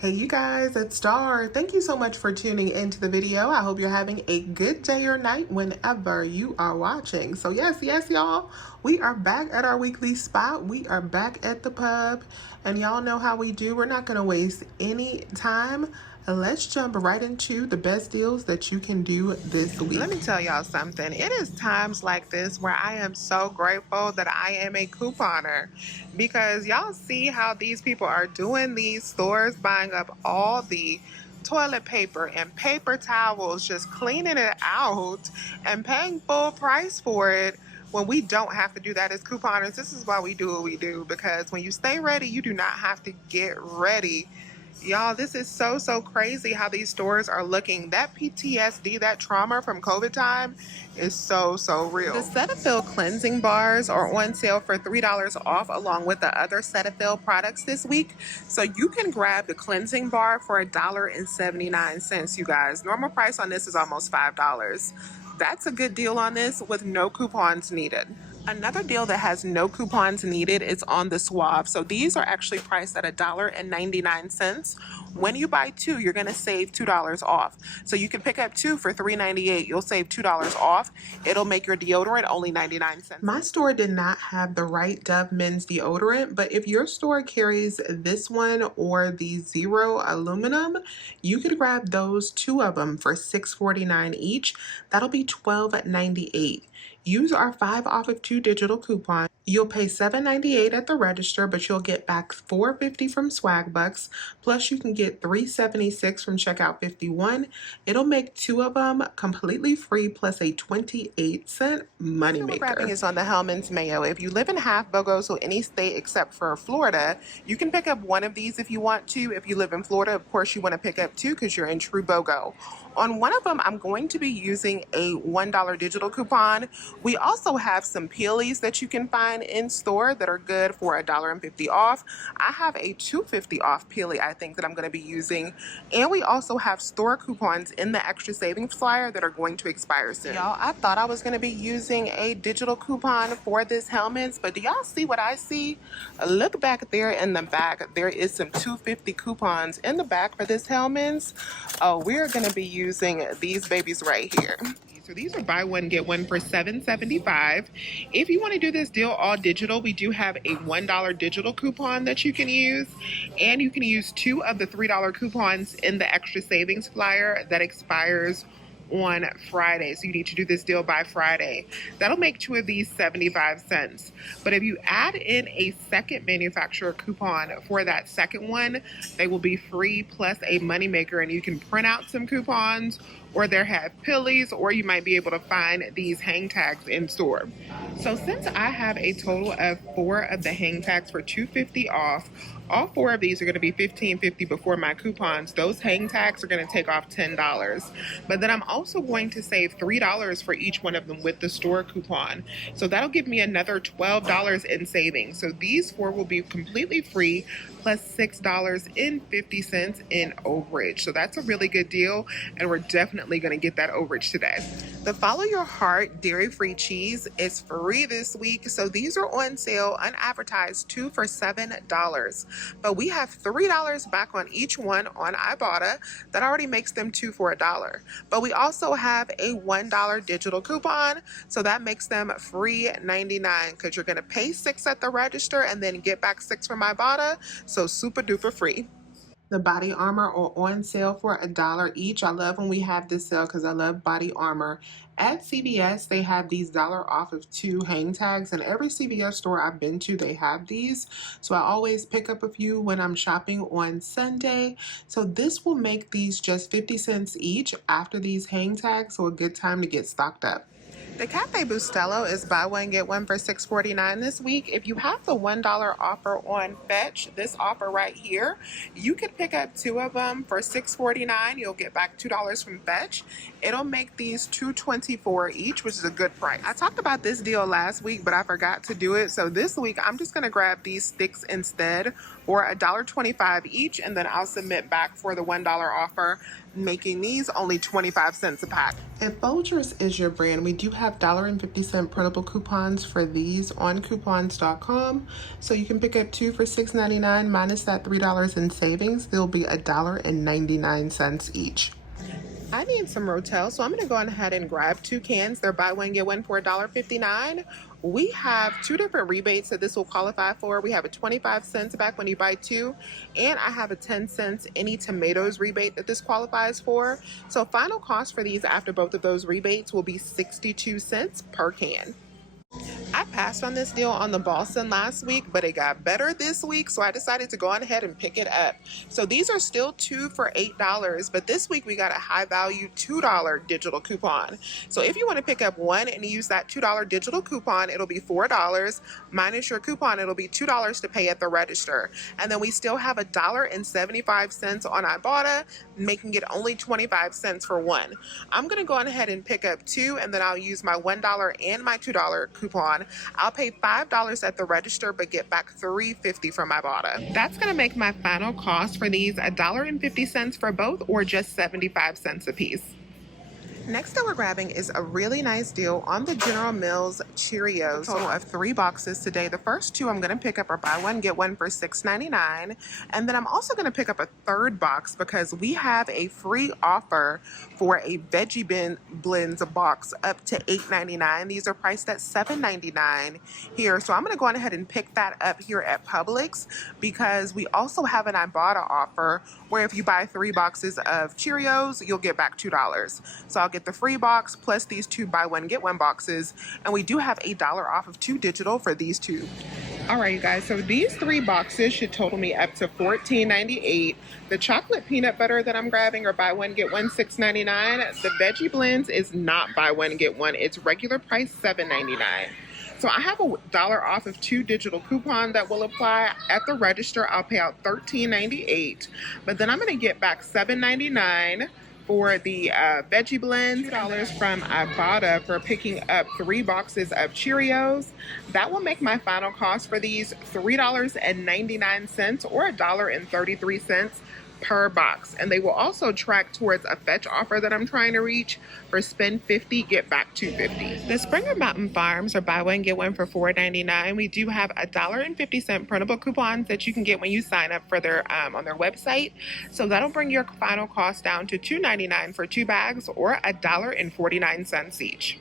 Hey you guys, it's Star. Thank you so much for tuning into the video. I hope you're having a good day or night whenever you are watching. So yes, y'all, we are back at our weekly spot. We are back at the pub, and y'all know how we do. We're not going to waste any time. Let's jump right into the best deals that you can do this week. Let me tell y'all something. It is times like this where I am so grateful that I am a couponer, because y'all see how these people are doing these stores, buying up all the toilet paper and paper towels, just cleaning it out and paying full price for it, when we don't have to do that as couponers. This is why we do what we do, because when you stay ready, you do not have to get ready. Y'all, this is so crazy how these stores are looking. That PTSD, that trauma from COVID time is so real. The Cetaphil cleansing bars are on sale for $3 off, along with the other Cetaphil products this week. So you can grab the cleansing bar for $1.79, you guys. Normal price on this is almost $5. That's a good deal on this with no coupons needed. Another deal that has no coupons needed is on the swab. So these are actually priced at $1.99. When you buy two, you're going to save $2 off. So you can pick up two for $3.98. You'll save $2 off. It'll make your deodorant only 99 cents. My store did not have the right Dove men's deodorant, but if your store carries this one or the Zero aluminum, you could grab those, two of them, for $6.49 each. That'll be $12.98. Use our 5 off of 2 digital coupon. You'll pay $7.98 at the register, but you'll get back $4.50 from Swag Bucks. Plus, you can get $3.76 from Checkout 51. It'll make two of them completely free, plus a 28-cent moneymaker. Wrapping is on the Hellmann's Mayo. If you live in half BOGO, so any state except for Florida, you can pick up one of these if you want to. If you live in Florida, of course, you want to pick up two because you're in true BOGO. On one of them, I'm going to be using a $1 digital coupon. We also have some peelies that you can find in store that are good for $1.50 off. I have a $2.50 off peelie, I think, that I'm going to be using. And we also have store coupons in the extra savings flyer that are going to expire soon. Y'all, I thought I was going to be using a digital coupon for this Hellmann's, but do y'all see what I see? Look back there in the back. There is some $2.50 coupons in the back for this Hellmann's. Oh, we're going to be using these babies right here. So these are buy one get one for $7.75. If you want to do this deal all digital, we do have a $1 digital coupon that you can use, and you can use two of the $3 coupons in the extra savings flyer that expires on Friday. So you need to do this deal by Friday. That'll make two of these 75 cents. But if you add in a second manufacturer coupon for that second one, they will be free plus a moneymaker, and you can print out some coupons, or they have pillies, or you might be able to find these hang tags in store. So since I have a total of 4 of the hang tags for $2.50 off, all 4 of these are going to be $15.50 before my coupons. Those hang tags are going to take off $10. But then I'm also going to save $3 for each one of them with the store coupon. So that'll give me another $12 in savings. So these 4 will be completely free, plus $6.50 in overage. So that's a really good deal, and we're definitely going to get that overage today. The Follow Your Heart dairy-free cheese is free this week. So these are on sale, unadvertised, 2 for $7. But we have $3 back on each one on Ibotta. That already makes them 2 for $1. But we also have a $1 digital coupon, so that makes them free 99, because you're going to pay $6 at the register and then get back $6 from Ibotta. So super duper free. The Body Armor are on sale for $1 each. I love when we have this sale because I love Body Armor. At CVS, they have these $1 off of 2 hang tags, and every CVS store I've been to, they have these. So I always pick up a few when I'm shopping on Sunday. So this will make these just 50 cents each after these hang tags, so a good time to get stocked up. The Cafe Bustelo is buy one get one for $6.49 this week. If you have the $1 offer on Fetch, this offer right here, you can pick up 2 of them for $6.49. You'll get back $2 from Fetch. It'll make these $2.24 each, which is a good price. I talked about this deal last week, but I forgot to do it. So this week, I'm just going to grab these sticks instead or $1.25 each, and then I'll submit back for the $1 offer, making these only 25 cents a pack. If Folgers is your brand, we do have $1.50 printable coupons for these on coupons.com. So you can pick up 2 for $6.99 minus that $3 in savings. They'll be $1.99 each. I need some Rotel, so I'm going to go ahead and grab 2 cans. They're buy one, get one for $1.59. We have 2 different rebates that this will qualify for. We have a 25 cents back when you buy 2, and I have a 10 cents any tomatoes rebate that this qualifies for. So final cost for these after both of those rebates will be 62 cents per can. I passed on this deal on the Boston last week, but it got better this week, so I decided to go on ahead and pick it up. So these are still 2 for $8, but this week we got a high value $2 digital coupon. So if you want to pick up one and use that $2 digital coupon, it'll be $4 minus your coupon. It'll be $2 to pay at the register. And then we still have $1.75 on Ibotta, making it only 25 cents for one. I'm going to go on ahead and pick up 2, and then I'll use my $1 and my $2 coupon. I'll pay $5 at the register, but get back $3.50 from Ibotta. That's going to make my final cost for these $1.50 for both, or just 75 cents a piece. Next that we're grabbing is a really nice deal on the General Mills Cheerios. A total of 3 boxes today. The first 2 I'm going to pick up are buy one, get one for $6.99. And then I'm also going to pick up a 3rd box because we have a free offer for a veggie blends box up to $8.99. These are priced at $7.99 here. So I'm going to go on ahead and pick that up here at Publix because we also have an Ibotta offer where if you buy 3 boxes of Cheerios, you'll get back $2. So I'll get the free box plus these 2 buy one get one boxes, and we do have $1 off of 2 digital for these 2. All right, you guys, so these 3 boxes should total me up to $14.98. The chocolate peanut butter that I'm grabbing are buy one get one $6.99. The veggie blends is not buy one get one. It's regular price $7.99. So I have $1 off of 2 digital coupon that will apply. At the register, I'll pay out $13.98, but then I'm going to get back $7.99 for the veggie blends, $2 from Ibotta for picking up 3 boxes of Cheerios. That will make my final cost for these $3.99 or $1.33 per box, and they will also track towards a fetch offer that I'm trying to reach for spend 50 get back 250. The Springer Mountain Farms are buy one get one for $4.99. We do have $1.50 printable coupons that you can get when you sign up for their on their website, so that'll bring your final cost down to $2.99 for 2 bags or $1.49 each.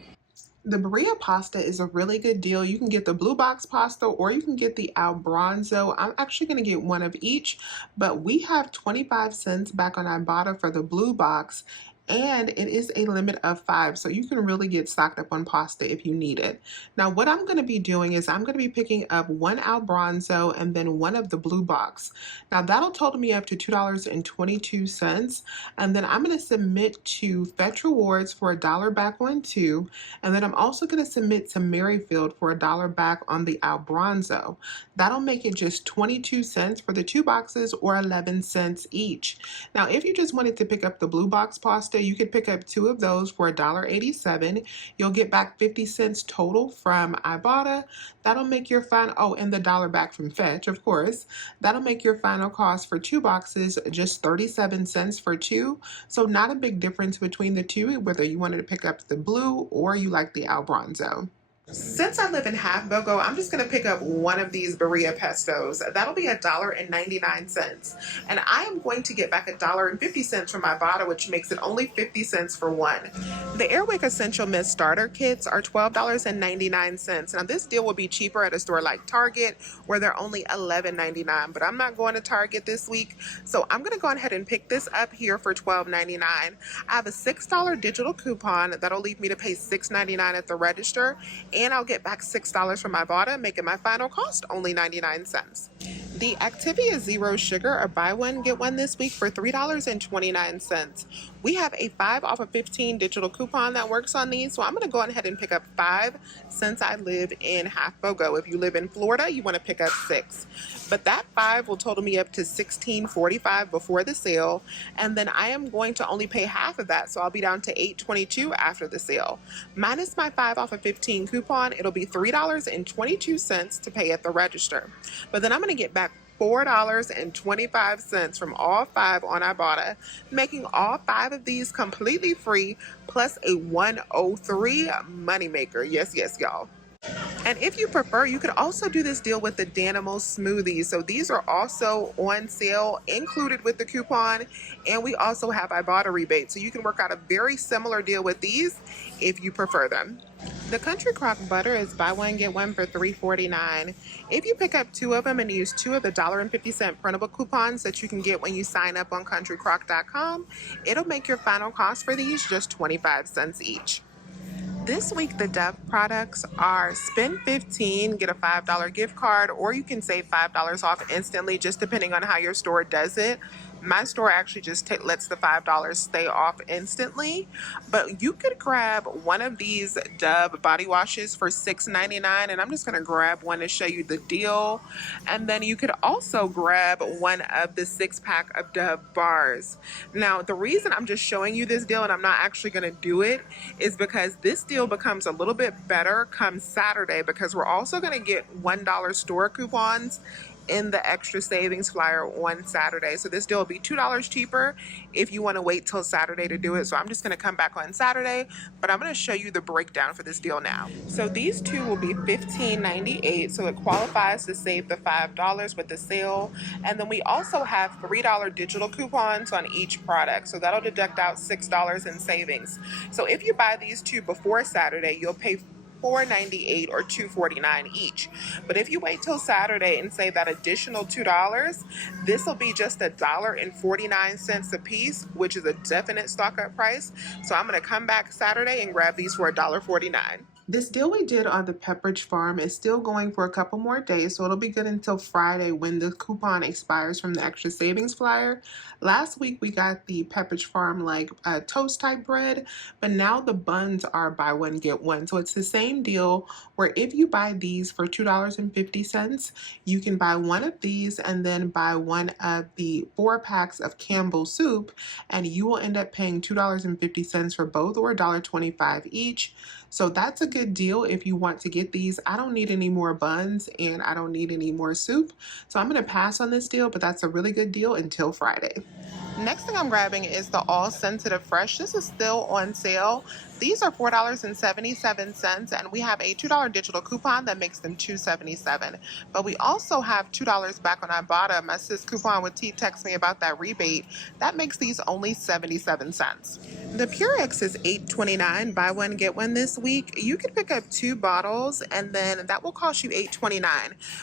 The Berea pasta is a really good deal. You can get the blue box pasta or you can get the Albronzo. I'm actually going to get one of each, but we have 25 cents back on Ibotta for the blue box, and it is a limit of 5, so you can really get stocked up on pasta if you need it. Now what I'm going to be doing is I'm going to be picking up 1 Albronzo and then 1 of the blue box. Now that'll total me up to $2.22, and then I'm going to submit to Fetch Rewards for $1 back on 2, and then I'm also going to submit to Merrifield for $1 back on the Albronzo. That'll make it just 22 cents for the 2 boxes or 11 cents each. Now if you just wanted to pick up the blue box pasta, you could pick up 2 of those for $1.87. You'll get back 50 cents total from Ibotta. That'll make your final, oh, and the $1 back from Fetch, of course. That'll make your final cost for 2 boxes just 37 cents for 2. So not a big difference between the 2, whether you wanted to pick up the blue or you like the Albronzo. Since I live in Half BOGO, I'm just going to pick up 1 of these Berea pestos. That'll be $1.99. And I am going to get back $1.50 from Ibotta, which makes it only 50 cents for 1. The Airwick Essential Mist Starter Kits are $12.99. Now this deal will be cheaper at a store like Target, where they're only $11.99. But I'm not going to Target this week, so I'm going to go ahead and pick this up here for $12.99. I have a $6 digital coupon that'll leave me to pay $6.99 at the register, and I'll get back $6 from Ibotta, making my final cost only 99 cents. The Activia Zero Sugar are buy one, get one this week for $3.29. We have a 5 off of 15 digital coupon that works on these, so I'm going to go ahead and pick up 5 since I live in Half BOGO. If you live in Florida, you want to pick up 6. But that 5 will total me up to $16.45 before the sale, and then I am going to only pay half of that, so I'll be down to $8.22 after the sale. Minus my 5 off of 15 coupon, it'll be $3.22 to pay at the register. But then I'm going to get back $4.25 from all 5 on Ibotta, making all 5 of these completely free, plus a 103 moneymaker. Yes, yes, y'all. And if you prefer, you could also do this deal with the Danimals smoothies. So these are also on sale, included with the coupon. And we also have Ibotta rebates. So you can work out a very similar deal with these if you prefer them. The Country Crock butter is buy one, get one for $3.49. If you pick up 2 of them and use 2 of the $1.50 printable coupons that you can get when you sign up on countrycrock.com, it'll make your final cost for these just 25 cents each. This week, the Dove products are spend $15, get a $5 gift card, or you can save $5 off instantly, just depending on how your store does it. My store actually just lets the $5 stay off instantly, but you could grab one of these Dove body washes for $6.99, and I'm just going to grab one to show you the deal. And then you could also grab one of the 6-pack of Dove bars. Now, the reason I'm just showing you this deal and I'm not actually going to do it is because this deal becomes a little bit better come Saturday, because we're also going to get $1 store coupons in the extra savings flyer on Saturday. So this deal will be $2 cheaper if you want to wait till Saturday to do it. So I'm just going to come back on Saturday, but I'm going to show you the breakdown for this deal now. So these 2 will be $15.98, so it qualifies to save the $5 with the sale. And then we also have $3 digital coupons on each product, so that'll deduct out $6 in savings. So if you buy these 2 before Saturday, you'll pay $4.98 or $2.49 each. But if you wait till Saturday and save that additional $2, this will be just $1.49 a piece, which is a definite stock up price. So I'm going to come back Saturday and grab these for $1.49. This deal we did on the Pepperidge Farm is still going for a couple more days, so it'll be good until Friday when the coupon expires from the extra savings flyer. Last week we got the Pepperidge Farm like toast type bread, but now the buns are buy one get one. So it's the same deal where if you buy these for $2.50, you can buy one of these and then buy one of the 4 packs of Campbell's soup, and you will end up paying $2.50 for both, or $1.25 each. So that's a good deal if you want to get these. I don't need any more buns and I don't need any more soup, so I'm going to pass on this deal, but that's a really good deal until Friday. Next thing I'm grabbing is the All Sensitive Fresh. This is still on sale. These are $4.77, and we have a $2 digital coupon that makes them $2.77. But we also have $2 back on Ibotta. My sis coupon with T text me about that rebate. That makes these only 77 cents. The Purex is $8.29. Buy one, get one this week. You can pick up 2 bottles, and then that will cost you $8.29.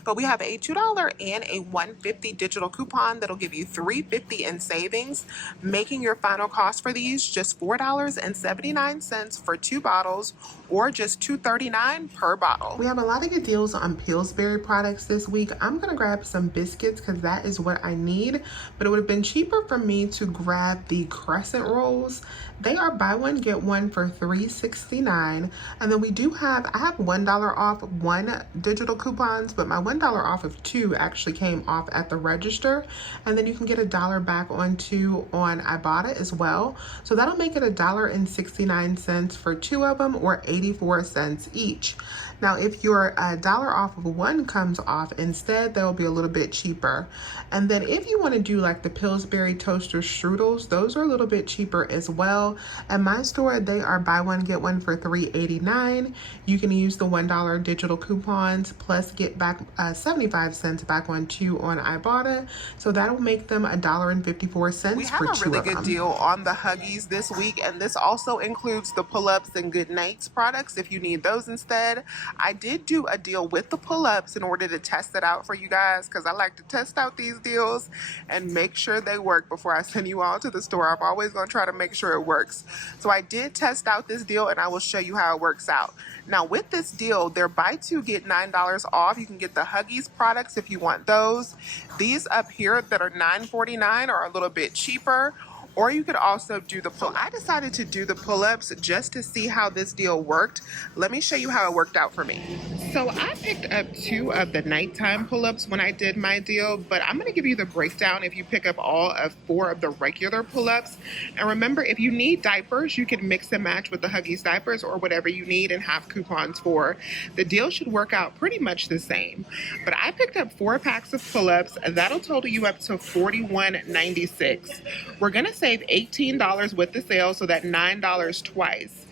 But we have a $2 and a $1.50 digital coupon that'll give you $3.50 in savings, making your final cost for these just $4.79 for 2 bottles, or just $2.39 per bottle. We have a lot of good deals on Pillsbury products this week. I'm gonna grab some biscuits because that is what I need, but it would have been cheaper for me to grab the crescent rolls. They are buy one get one for $3.69, and then I have $1 off 1 digital coupons, but my $1 off of 2 actually came off at the register, and then you can get $1 back on 2 on Ibotta as well. So that'll make it $1.69 for 2 of them, or 84 cents each. Now, if your $1 off of 1 comes off instead, that'll be a little bit cheaper. And then if you want to do like the Pillsbury toaster strudels, those are a little bit cheaper as well. At my store, they are buy one, get one for $3.89. You can use the $1 digital coupons, plus get back 75 cents back on 2 on Ibotta. So that'll make them $1.54 for 2 of them. We have a really good deal on the Huggies this week, and this also includes the pull-ups and good nights products if you need those instead. I did do a deal with the pull-ups in order to test it out for you guys, because I like to test out these deals and make sure they work before I send you all to the store. I'm always going to try to make sure it works. So I did test out this deal, and I will show you how it works out. Now with this deal, they're buy 2 get $9 off. You can get the Huggies products if you want those. These up here that are $9.49 are a little bit cheaper. or you could also do the pull-ups. So I decided to do the pull-ups just to see how this deal worked. Let me show you how it worked out for me. So I picked up 2 of the nighttime pull-ups when I did my deal, but I'm going to give you the breakdown if you pick up all of 4 of the regular pull-ups. And remember, if you need diapers, you can mix and match with the Huggies diapers or whatever you need and have coupons for. The deal should work out pretty much the same. But I picked up 4 packs of pull-ups. That'll total you up to $41.96. We're going to save $18 with the sale, so that $9 twice.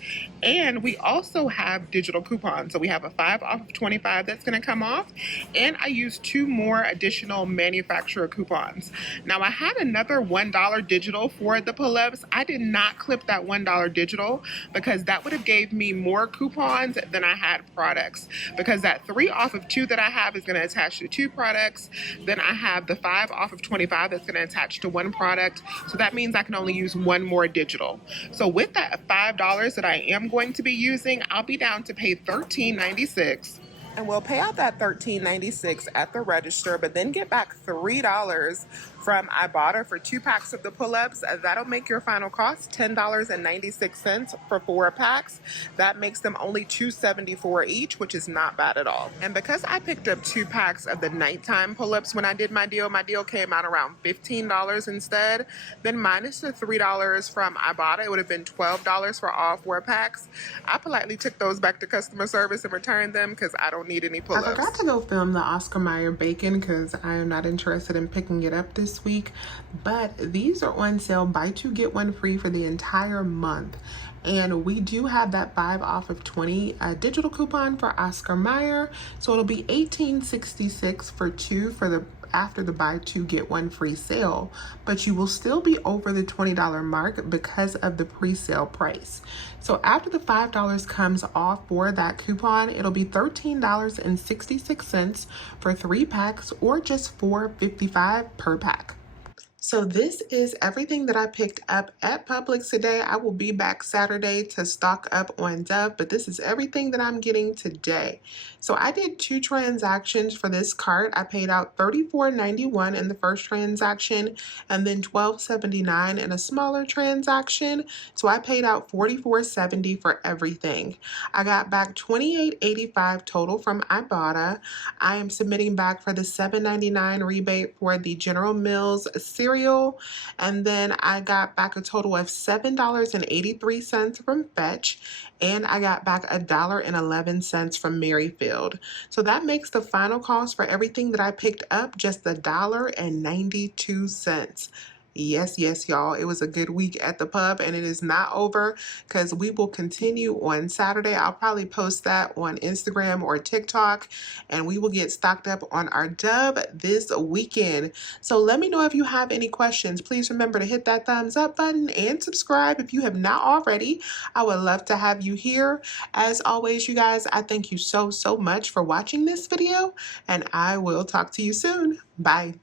And we also have digital coupons. So we have a 5 off of 25 that's going to come off. And I used 2 more additional manufacturer coupons. Now I had another $1 digital for the pull-ups. I did not clip that $1 digital because that would have gave me more coupons than I had products. Because that 3 off of 2 that I have is going to attach to 2 products. Then I have the 5 off of 25 that's going to attach to 1 product. So that means I can only use 1 more digital. So with that $5 that I am going to be using, I'll be down to pay $13.96. And we'll pay out that $13.96 at the register, but then get back $3 from Ibotta for 2 packs of the pull-ups. That'll make your final cost $10.96 for 4 packs. That makes them only $2.74 each, which is not bad at all. And because I picked up 2 packs of the nighttime pull-ups when I did my deal came out around $15 instead. Then minus the $3 from Ibotta, it would have been $12 for all 4 packs. I politely took those back to customer service and returned them because I don't need any pull-ups. I forgot to go film the Oscar Mayer bacon because I am not interested in picking it up this week, but these are on sale, buy 2 get 1 free for the entire month. And we do have that 5 off of 20 digital coupon for Oscar Mayer, so it'll be $18.66 for 2 for the after the buy 2 get 1 free sale, but you will still be over the $20 mark because of the pre-sale price. So after the $5 comes off for that coupon, it'll be $13.66 for 3 packs, or just $4.55 per pack. So this is everything that I picked up at Publix today. I will be back Saturday to stock up on Dove, but this is everything that I'm getting today. So I did 2 transactions for this cart. I paid out $34.91 in the first transaction and then $12.79 in a smaller transaction. So I paid out $44.70 for everything. I got back $28.85 total from Ibotta. I am submitting back for the $7.99 rebate for the General Mills cereal. And then I got back a total of $7.83 from Fetch, and I got back $1.11 from Merrifield. So that makes the final cost for everything that I picked up just $1.92. Yes, y'all. It was a good week at the pub, and it is not over because we will continue on Saturday. I'll probably post that on Instagram or TikTok, and we will get stocked up on our Dove this weekend. So let me know if you have any questions. Please remember to hit that thumbs up button and subscribe if you have not already. I would love to have you here. As always, you guys, I thank you so much for watching this video, and I will talk to you soon. Bye.